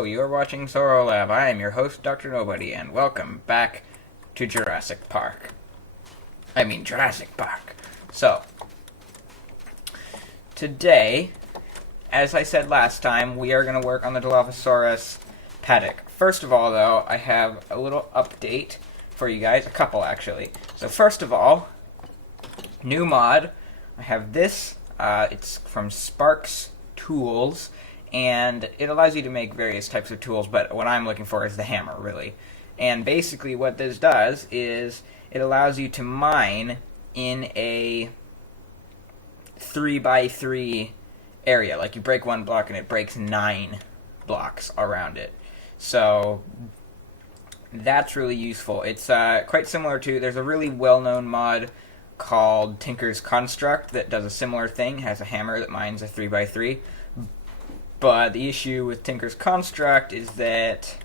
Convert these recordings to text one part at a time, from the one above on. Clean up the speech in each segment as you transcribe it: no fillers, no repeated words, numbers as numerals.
Hello, you are watching Sorrow Lab. I am your host, Dr. Nobody, and welcome back to Jurassic Park. I mean, Jurassic Park. So, today, as I said last time, we are going to work on the Dilophosaurus Paddock. First of all, though, I have a little update for you guys, a couple actually. So, first of all, new mod. I have this. It's from Sparks Tools. And it allows you to make various types of tools, but what I'm looking for is the hammer, really. And basically what this does is it allows you to mine in a 3x3 area. Like, you break one block and it breaks 9 blocks around it. So that's really useful. It's quite similar to, there's a really well-known mod called Tinker's Construct that does a similar thing, has a hammer that mines a 3x3. But the issue with Tinker's Construct is that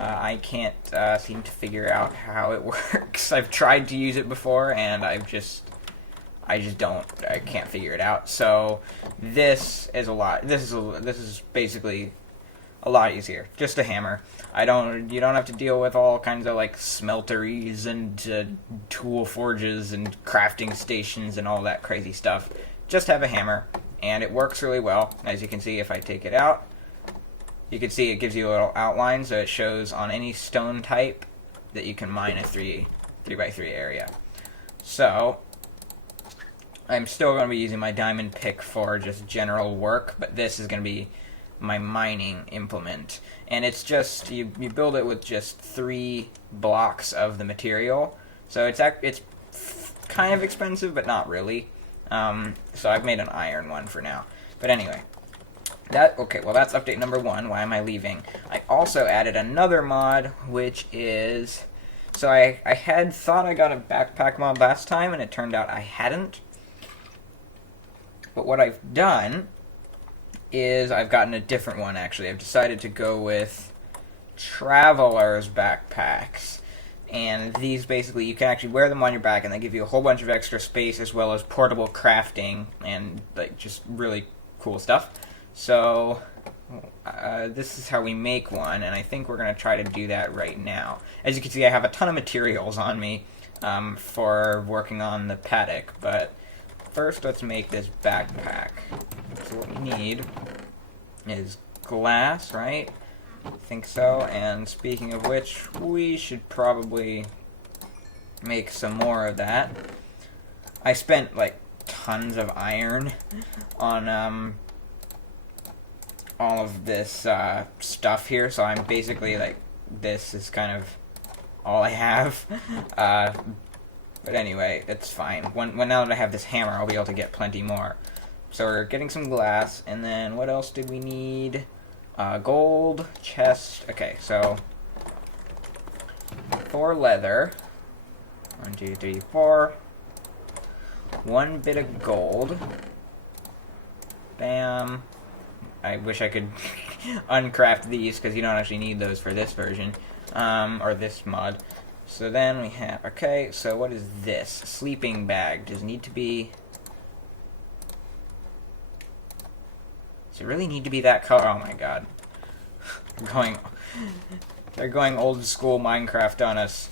I can't seem to figure out how it works. I've tried to use it before, and I can't figure it out. So this is This is basically a lot easier. Just a hammer. You don't have to deal with all kinds of like smelteries and tool forges and crafting stations and all that crazy stuff. Just have a hammer. And it works really well. As you can see, if I take it out, you can see it gives you a little outline, so it shows on any stone type that you can mine a 3x3 area. So, I'm still going to be using my diamond pick for just general work, but this is going to be my mining implement. And it's just, you build it with just 3 blocks of the material. So it's kind of expensive, but not really. So I've made an iron one for now. But anyway, that's update number 1. Why am I leaving? I also added another mod, which is, so I had thought I got a backpack mod last time, and it turned out I hadn't. But what I've done is I've gotten a different one, actually. I've decided to go with Traveler's backpacks. And these basically, you can actually wear them on your back, and they give you a whole bunch of extra space, as well as portable crafting, and like just really cool stuff. So, this is how we make one, and I think we're going to try to do that right now. As you can see, I have a ton of materials on me for working on the Paddock, but first let's make this backpack. So what we need is glass, right? I think so, and speaking of which, we should probably make some more of that. I spent, like, tons of iron on, all of this, stuff here, so I'm basically, like, this is kind of all I have. But anyway, it's fine. When now that I have this hammer, I'll be able to get plenty more. So we're getting some glass, and then what else did we need? Gold, chest. Okay, so 4 leather. 1, 2, 3, 4. 1 bit of gold. Bam. I wish I could uncraft these, because you don't actually need those for this version. Or this mod. So then we have, okay, so what is this? Sleeping bag. Does it need to be... Does it really need to be that color? Oh my god. They're going old school Minecraft on us.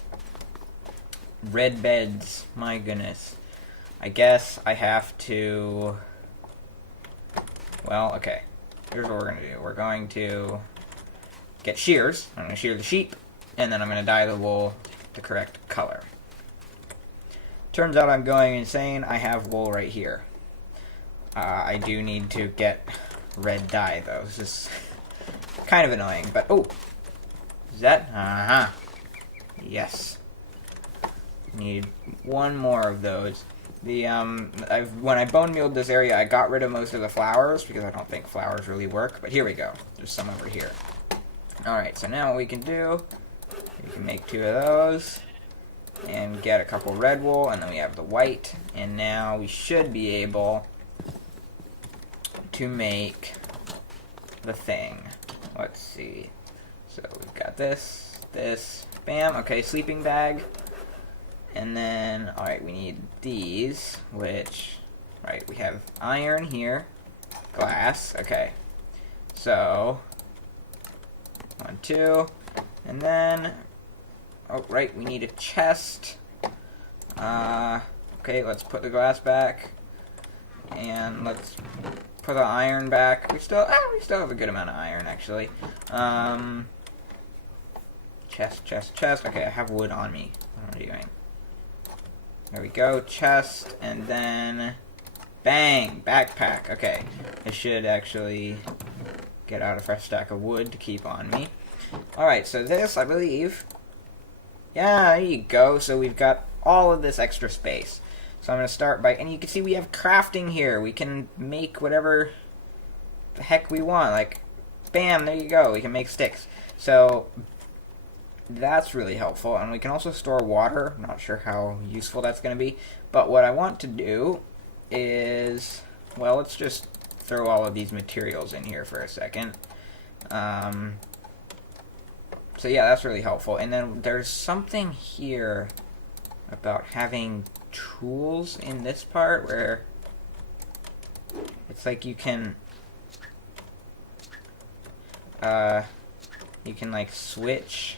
Red beds. My goodness. I guess I have to... Well, okay. Here's what we're going to do. We're going to get shears. I'm going to shear the sheep. And then I'm going to dye the wool the correct color. Turns out I'm going insane. I have wool right here. I do need to get red dye, though. This is kind of annoying, but oh, is that? Yes. Need 1 more of those. The when I bone mealed this area, I got rid of most of the flowers because I don't think flowers really work. But here we go. There's some over here. All right. So now what we can do, we can make 2 of those and get a couple red wool, and then we have the white. And now we should be able to make the thing. Let's see. So we've got this, bam, okay, sleeping bag. And then, alright, we need these, which, right, we have iron here, glass, okay. So, 1, 2. And then, oh, right, we need a chest. Okay, let's put the glass back. And let's put the iron back. We still have a good amount of iron, actually. Chest. Okay, I have wood on me. What am I doing? There we go, chest, and then bang, backpack. Okay, I should actually get out a fresh stack of wood to keep on me. Alright, so this, I believe, yeah, there you go. So we've got all of this extra space. So I'm going to start by, and you can see we have crafting here. We can make whatever the heck we want. Like, bam, there you go. We can make sticks. So that's really helpful. And we can also store water. Not sure how useful that's going to be. But what I want to do is, well, let's just throw all of these materials in here for a second. So yeah, that's really helpful. And then there's something here about having tools in this part where it's like you can like switch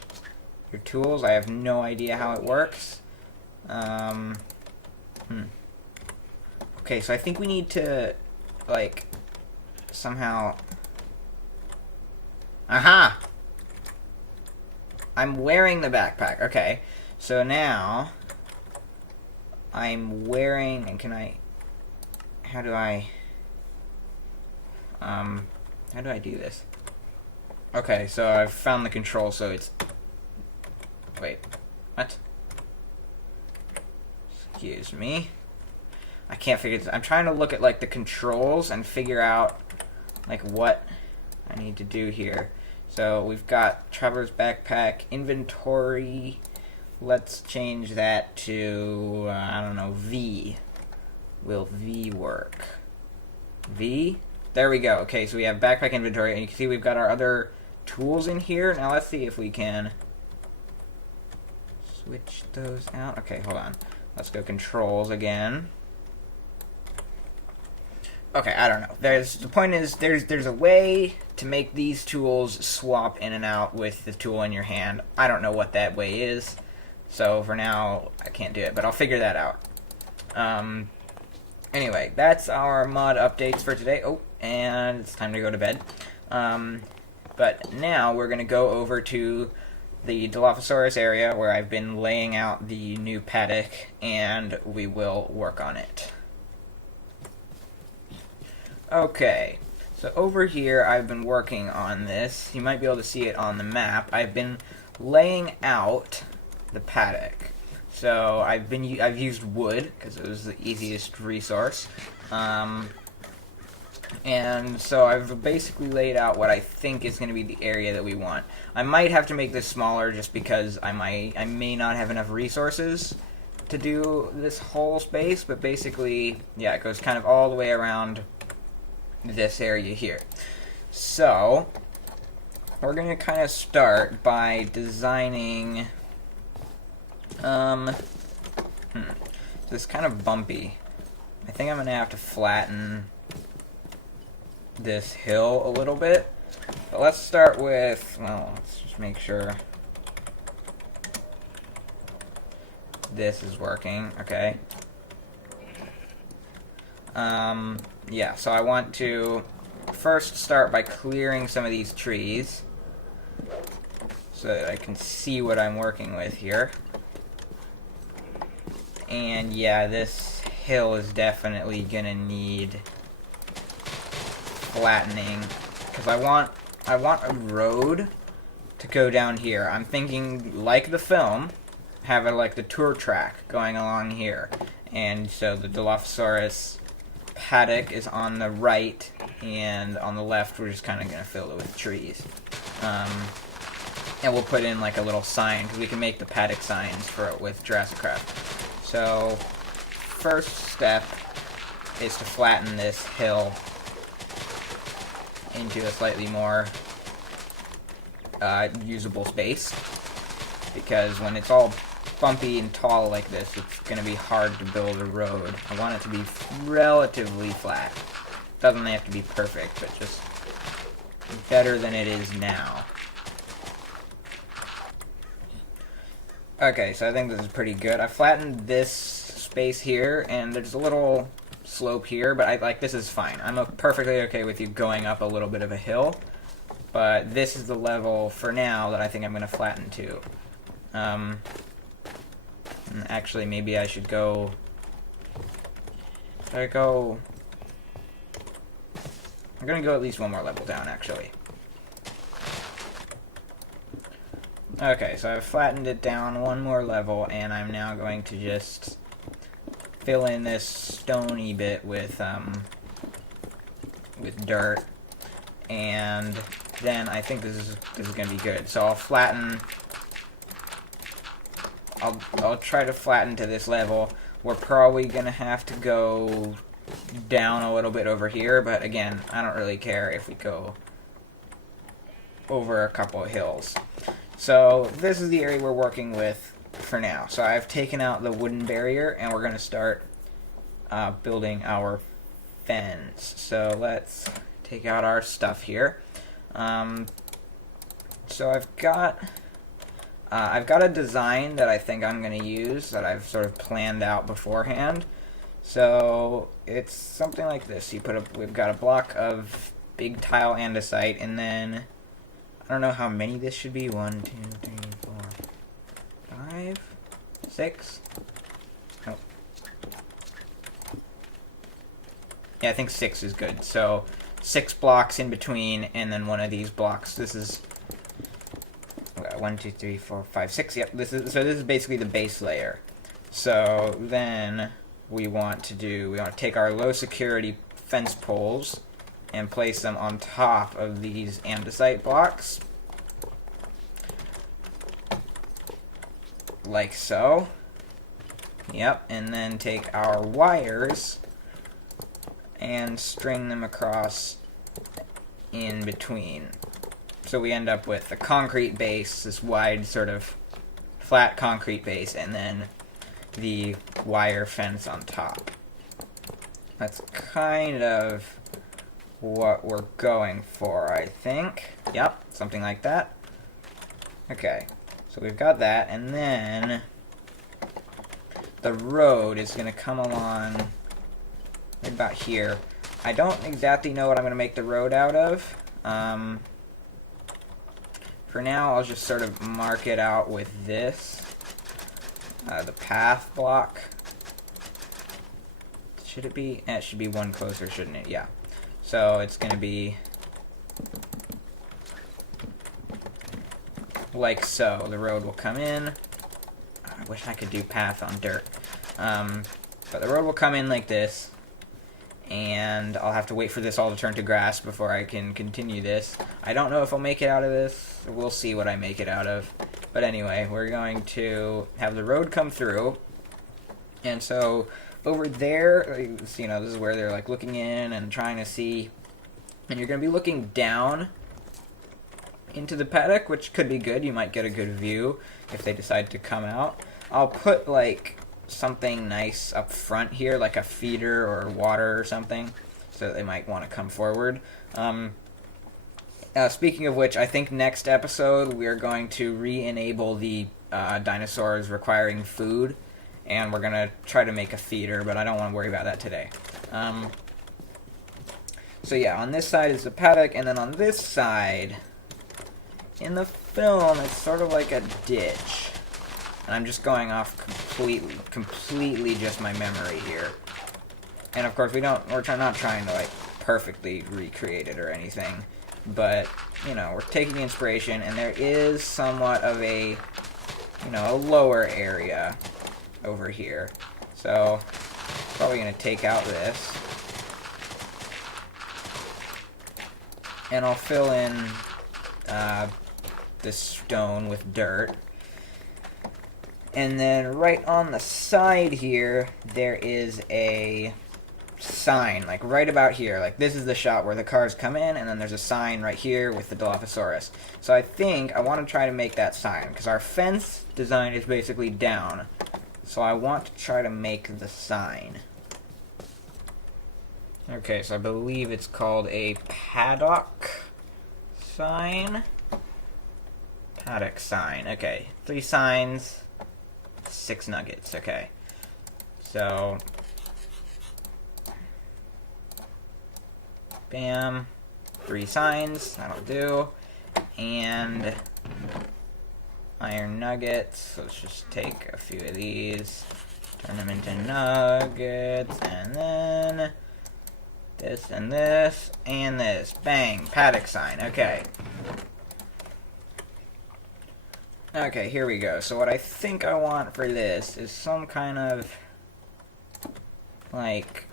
your tools. I have no idea how it works. Okay, so I think we need to like somehow. Aha! I'm wearing the backpack. Okay, so now I'm wearing, and can I, how do I do this? Okay, so I've found the control, so it's, wait, what? Excuse me. I can't figure this. I'm trying to look at like the controls and figure out like what I need to do here. So we've got Trevor's backpack, inventory. Let's change that to, I don't know, V. Will V work? V? There we go. Okay, so we have backpack inventory, and you can see we've got our other tools in here. Now let's see if we can switch those out. Okay, hold on. Let's go controls again. Okay, I don't know. The point is, there's a way to make these tools swap in and out with the tool in your hand. I don't know what that way is, so for now, I can't do it, but I'll figure that out. Anyway, that's our mod updates for today. Oh, and it's time to go to bed. But now we're going to go over to the Dilophosaurus area where I've been laying out the new paddock, and we will work on it. Okay, so over here I've been working on this. You might be able to see it on the map. I've been laying out the paddock. So I've used wood because it was the easiest resource. And so I've basically laid out what I think is going to be the area that we want. I might have to make this smaller just because I may not have enough resources to do this whole space, but basically, yeah, it goes kind of all the way around this area here. So we're going to kind of start by designing this kind of bumpy. I think I'm going to have to flatten this hill a little bit. But let's start with, well, let's just make sure this is working. Okay. Yeah, so I want to first start by clearing some of these trees so that I can see what I'm working with here. And yeah, this hill is definitely gonna need flattening because I want a road to go down here. I'm thinking like the film, have it like the tour track going along here, and so the Dilophosaurus paddock is on the right, and on the left we're just kind of going to fill it with trees. And we'll put in like a little sign, because we can make the paddock signs for it with JurassiCraft. So, first step is to flatten this hill into a slightly more usable space, because when it's all bumpy and tall like this, it's going to be hard to build a road. I want it to be relatively flat. Doesn't have to be perfect, but just better than it is now. Okay, so I think this is pretty good. I flattened this space here, and there's a little slope here, but this is fine. I'm perfectly okay with you going up a little bit of a hill, but this is the level for now that I think I'm going to flatten to. Actually, maybe I should go... I'm going to go at least one more level down, actually. Okay, so I've flattened it down one more level, and I'm now going to just fill in this stony bit with dirt, and then I think this is going to be good. So I'll flatten. I'll try to flatten to this level. We're probably going to have to go down a little bit over here, but again, I don't really care if we go over a couple of hills. So this is the area we're working with for now. So I've taken out the wooden barrier, and we're going to start building our fence. So let's take out our stuff here. So I've got a design that I think I'm going to use that I've sort of planned out beforehand. So it's something like this. We've got a block of big tile andesite, and then I don't know how many this should be. 1, 2, 3, 4, 5, 6. Oh. Yeah, I think 6 is good. So 6 blocks in between, and then one of these blocks. This is 1, 2, 3, 4, 5, 6. Yep. This is basically the base layer. So then we want to take our low security fence poles and place them on top of these andesite blocks, like so. Yep, and then take our wires and string them across in between. So we end up with a concrete base, this wide sort of flat concrete base, and then the wire fence on top. That's kind of what we're going for, I think. Yep, something like that. Okay, so we've got that, and then the road is going to come along right about here. I don't exactly know what I'm going to make the road out of. For now, I'll just sort of mark it out with this. The path block. Should it be? It should be one closer, shouldn't it? Yeah. So it's going to be like so. The road will come in. I wish I could do path on dirt. But the road will come in like this. And I'll have to wait for this all to turn to grass before I can continue this. I don't know if I'll make it out of this. We'll see what I make it out of. But anyway, we're going to have the road come through. And so over there, you know, this is where they're like looking in and trying to see. And you're going to be looking down into the paddock, which could be good. You might get a good view if they decide to come out. I'll put like something nice up front here, like a feeder or water or something, so that they might want to come forward. Speaking of which, I think next episode we are going to re-enable the dinosaurs requiring food, and we're going to try to make a feeder, but I don't want to worry about that today. So yeah, on this side is the paddock, and then on this side, in the film, it's sort of like a ditch. And I'm just going off completely just my memory here. And of course, we're not trying to like perfectly recreate it or anything. But, you know, we're taking inspiration, and there is somewhat of a, you know, a lower area over here. So, probably going to take out this. And I'll fill in this stone with dirt. And then right on the side here, there is a sign, like right about here. Like this is the shot where the cars come in, and then there's a sign right here with the Dilophosaurus. So I think I want to try to make that sign, because our fence design is basically down. So I want to try to make the sign. Okay, so I believe it's called a Paddock sign. Paddock sign. Okay, 3 signs. 6 nuggets. Okay. So, bam. 3 signs. That'll do. And iron nuggets. Let's just take a few of these. Turn them into nuggets. And then this and this and this. Bang. Paddock sign. Okay. Okay, here we go. So what I think I want for this is some kind of, like,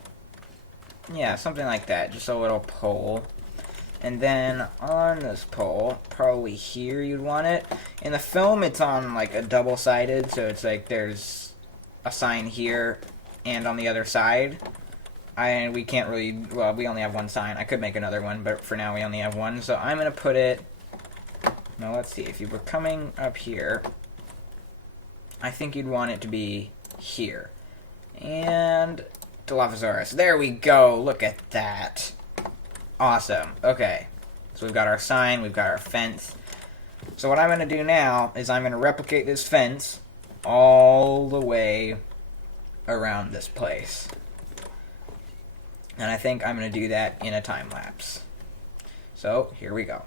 yeah, something like that. Just a little pole. And then on this pole, probably here you'd want it. In the film, it's on, like, a double-sided, so it's like there's a sign here and on the other side. And we can't really, well, we only have one sign. I could make another one, but for now we only have one. So I'm going to put it, now let's see, if you were coming up here, I think you'd want it to be here. And Dilophosaurus. There we go. Look at that. Awesome. Okay. So we've got our sign. We've got our fence. So what I'm going to do now is I'm going to replicate this fence all the way around this place. And I think I'm going to do that in a time lapse. So here we go.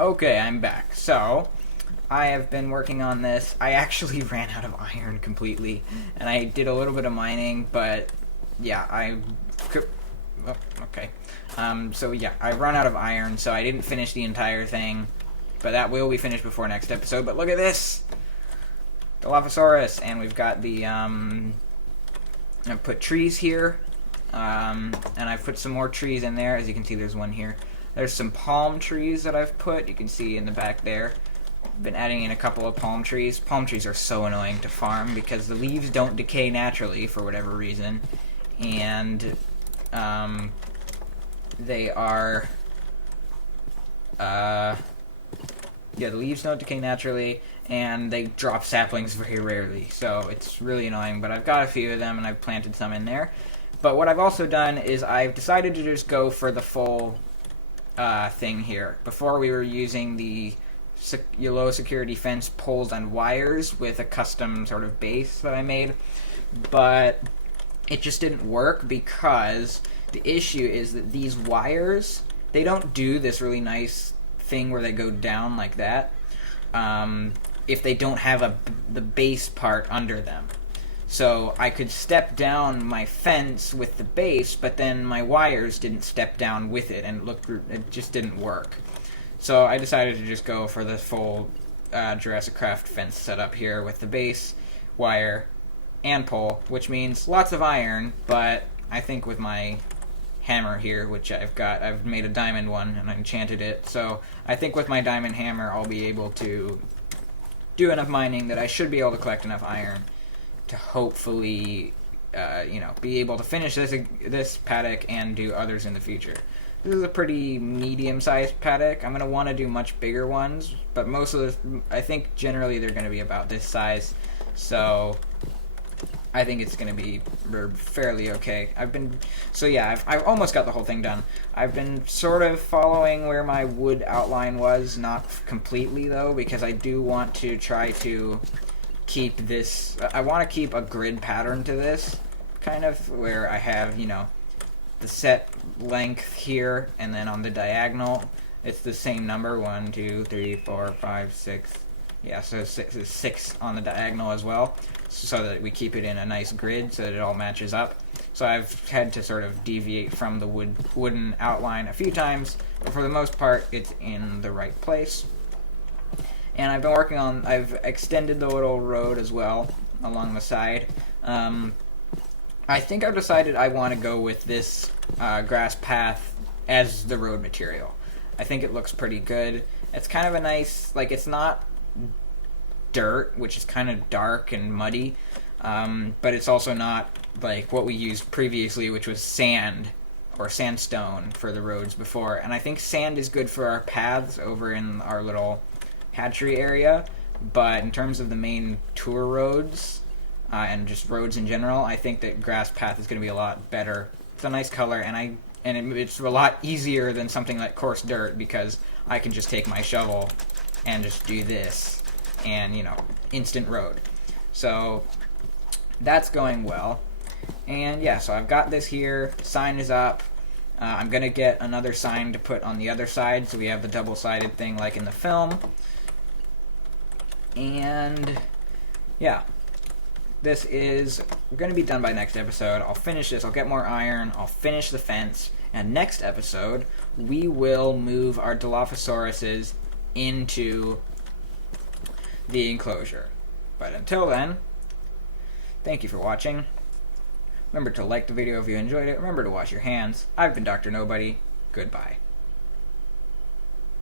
Okay, I'm back. So, I have been working on this. I actually ran out of iron completely, and I did a little bit of mining, but yeah, oh, okay. So yeah, I run out of iron, so I didn't finish the entire thing, but that will be finished before next episode. But look at this! Dilophosaurus, and we've got the, I've put trees here, and I've put some more trees in there. As you can see, there's one here. There's some palm trees that I've put. You can see in the back there. Been adding in a couple of palm trees. Palm trees are so annoying to farm because the leaves don't decay naturally for whatever reason, and they are yeah, the leaves don't decay naturally, and they drop saplings very rarely, so it's really annoying. But I've got a few of them, and I've planted some in there. But what I've also done is I've decided to just go for the full thing here. Before, we were using the low security fence poles and wires with a custom sort of base that I made, but it just didn't work because the issue is that these wires, they don't do this really nice thing where they go down like that if they don't have the base part under them. So I could step down my fence with the base, but then my wires didn't step down with it, and it just didn't work. So I decided to just go for the full JurassiCraft fence setup here with the base, wire, and pole, which means lots of iron, but I think with my hammer here, which I've made a diamond one, and I enchanted it, so I think with my diamond hammer I'll be able to do enough mining that I should be able to collect enough iron to hopefully, be able to finish this paddock and do others in the future. This is a pretty medium-sized paddock. I'm going to want to do much bigger ones, but I think generally they're going to be about this size, so I think it's going to be fairly okay. I've almost got the whole thing done. I've been sort of following where my wood outline was, not completely though, because I do want to try to keep this, I want to keep a grid pattern to this, kind of, where I have, the set length here, and then on the diagonal, it's the same number, 1, 2, 3, 4, 5, 6, yeah, so 6 on the diagonal as well, so that we keep it in a nice grid so that it all matches up. So I've had to sort of deviate from the wooden outline a few times, but for the most part, it's in the right place. And I've been working on, I've extended the little road as well along the side. I think I've decided I want to go with this grass path as the road material. I think it looks pretty good. It's kind of a nice, it's not dirt, which is kind of dark and muddy, but it's also not like what we used previously, which was sand or sandstone for the roads before. And I think sand is good for our paths over in our little hatchery area, but in terms of the main tour roads and just roads in general, I think that grass path is going to be a lot better. It's a nice color, and it's a lot easier than something like coarse dirt, because I can just take my shovel and just do this, and instant road. So that's going well. And yeah, so I've got this here. Sign is up. I'm gonna get another sign to put on the other side, so we have the double-sided thing like in the film. And yeah, we're going to be done by next episode. I'll finish this, I'll get more iron, I'll finish the fence, and next episode we will move our Dilophosauruses into the enclosure. But until then, thank you for watching. Remember to like the video if you enjoyed it. Remember to wash your hands. I've been Dr. Nobody. Goodbye.